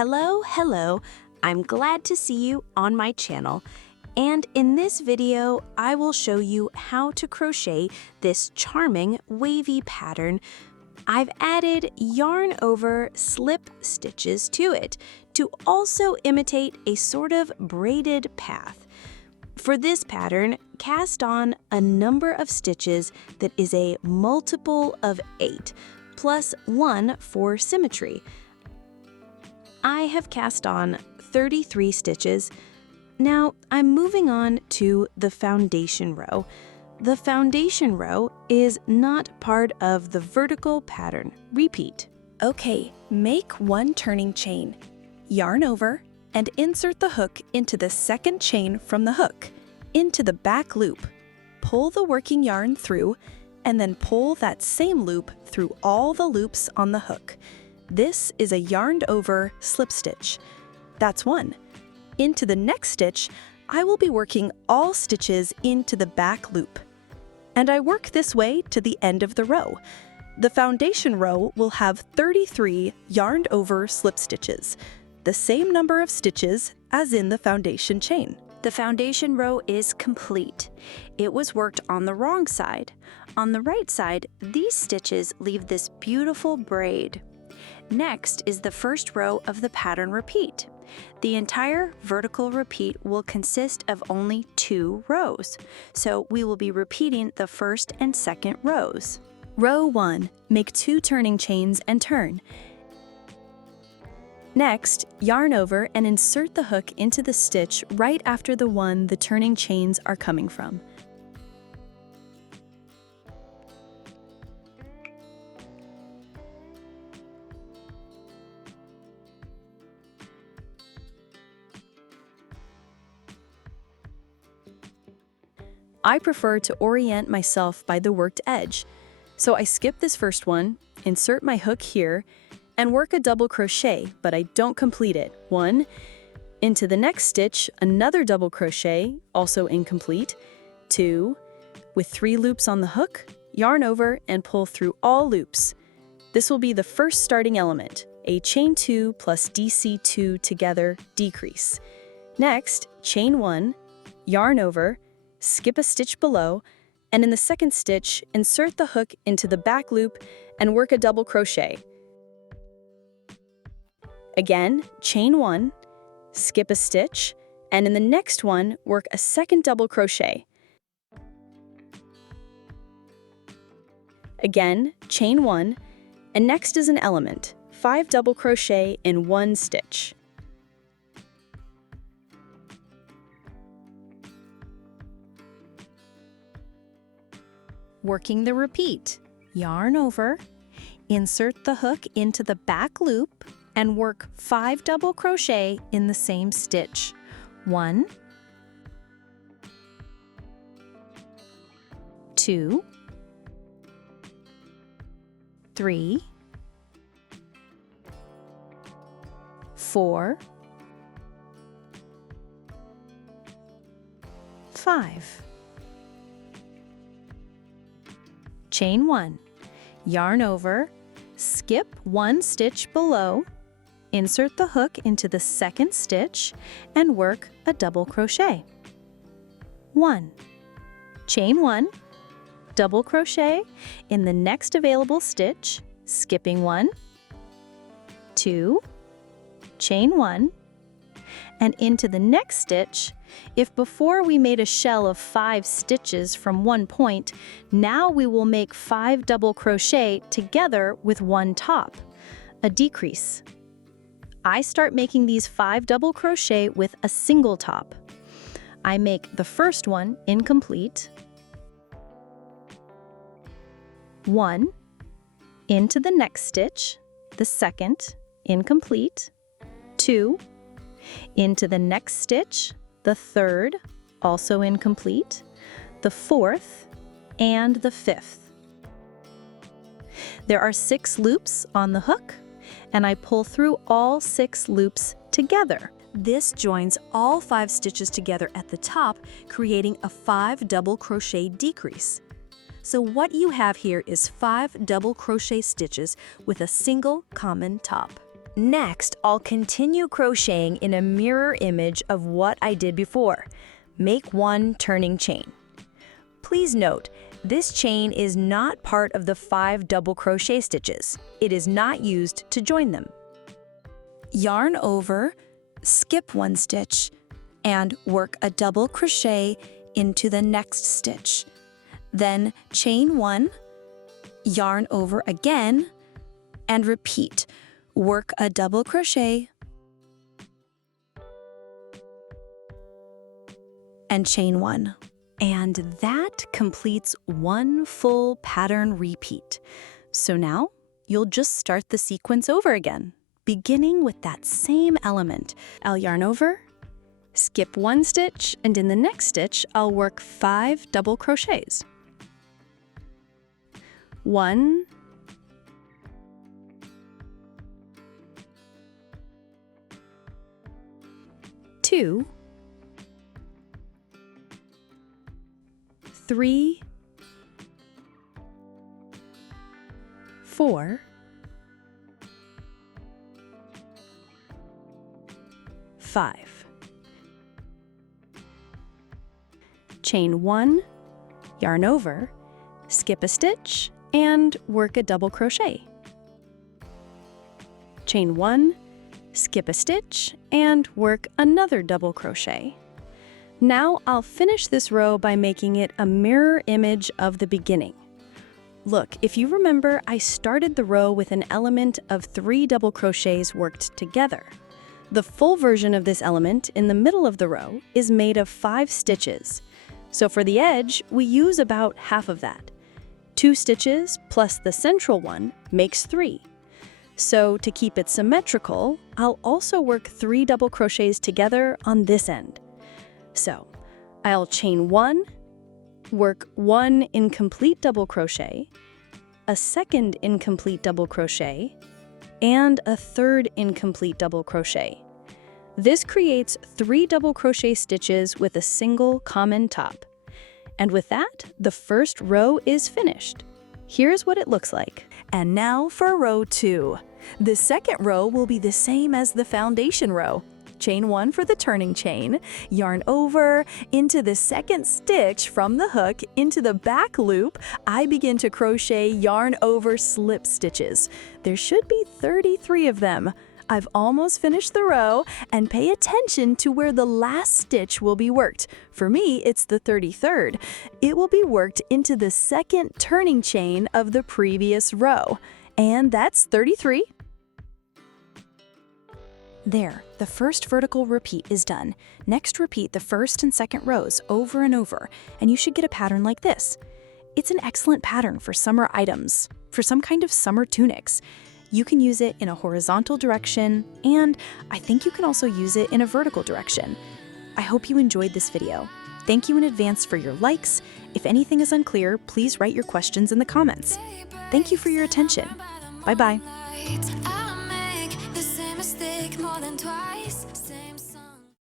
Hello, I'm glad to see you on my channel. And in this video, I will show you how to crochet this charming wavy pattern. I've added yarn over slip stitches to it to also imitate a sort of braided path. For this pattern, cast on a number of stitches that is a multiple of 8, plus 1 for symmetry. I have cast on 33 stitches. Now I'm moving on to the foundation row. The foundation row is not part of the vertical pattern. Repeat. Okay, make 1 turning chain, yarn over, and insert the hook into the second chain from the hook, into the back loop. Pull the working yarn through, and then pull that same loop through all the loops on the hook. This is a yarned over slip stitch. That's 1. Into the next stitch, I will be working all stitches into the back loop. And I work this way to the end of the row. The foundation row will have 33 yarned over slip stitches, the same number of stitches as in the foundation chain. The foundation row is complete. It was worked on the wrong side. On the right side, these stitches leave this beautiful braid. Next is the first row of the pattern repeat. The entire vertical repeat will consist of only 2 rows, so we will be repeating the first and second rows. Row 1, make 2 turning chains and turn. Next, yarn over and insert the hook into the stitch right after the one the turning chains are coming from. I prefer to orient myself by the worked edge, so I skip this first one, insert my hook here, and work a double crochet, but I don't complete it. 1. Into the next stitch, another double crochet, also incomplete. 2. With 3 loops on the hook, yarn over and pull through all loops. This will be the first starting element, a chain 2 plus DC2 together decrease. Next, chain 1, yarn over, skip a stitch below, and in the second stitch, insert the hook into the back loop and work a double crochet. Again, chain 1, skip a stitch, and in the next one, work a second double crochet. Again, chain 1, and next is an element, 5 double crochet in 1 stitch. Working the repeat. Yarn over, insert the hook into the back loop, and work 5 double crochet in the same stitch. 1, 2, 3, 4, 5. Chain 1, yarn over, skip 1 stitch below, insert the hook into the second stitch, and work a double crochet. 1, chain 1, double crochet in the next available stitch, skipping 1, 2, chain 1, and into the next stitch. If before we made a shell of 5 stitches from one point, now we will make 5 double crochet together with 1 top, a decrease. I start making these 5 double crochet with a single top. I make the first one incomplete, 1, into the next stitch, the second, incomplete, 2, into the next stitch, the third, also incomplete, the fourth, and the fifth. There are 6 loops on the hook, and I pull through all 6 loops together. This joins all 5 stitches together at the top, creating a 5 double crochet decrease. So what you have here is 5 double crochet stitches with a single common top. Next, I'll continue crocheting in a mirror image of what I did before. Make one turning chain. Please note, this chain is not part of the 5 double crochet stitches. It is not used to join them. Yarn over, skip 1 stitch, and work a double crochet into the next stitch. Then chain 1, yarn over again, and repeat. Work a double crochet and chain 1. And that completes one full pattern repeat. So now you'll just start the sequence over again, beginning with that same element. I'll yarn over, skip 1 stitch, and in the next stitch, I'll work 5 double crochets. 1, 2, 3, 4, 5. Chain 1, yarn over, skip a stitch, and work a double crochet. Chain 1, skip a stitch, and work another double crochet. Now I'll finish this row by making it a mirror image of the beginning. Look, if you remember, I started the row with an element of 3 double crochets worked together. The full version of this element in the middle of the row is made of 5 stitches. So for the edge, we use about half of that. 2 stitches plus the central one makes 3. So to keep it symmetrical, I'll also work 3 double crochets together on this end. So I'll chain 1, work 1 incomplete double crochet, a second incomplete double crochet, and a third incomplete double crochet. This creates 3 double crochet stitches with a single common top. And with that, the first row is finished. Here's what it looks like. And now for row 2. The second row will be the same as the foundation row. Chain 1 for the turning chain, yarn over, into the second stitch from the hook, into the back loop, I begin to crochet yarn over slip stitches. There should be 33 of them. I've almost finished the row, and pay attention to where the last stitch will be worked. For me, it's the 33rd. It will be worked into the second turning chain of the previous row. And that's 33. There, the first vertical repeat is done. Next, repeat the first and second rows over and over, and you should get a pattern like this. It's an excellent pattern for summer items, for some kind of summer tunics. You can use it in a horizontal direction, and I think you can also use it in a vertical direction. I hope you enjoyed this video. Thank you in advance for your likes. If anything is unclear, please write your questions in the comments. Thank you for your attention. Bye-bye.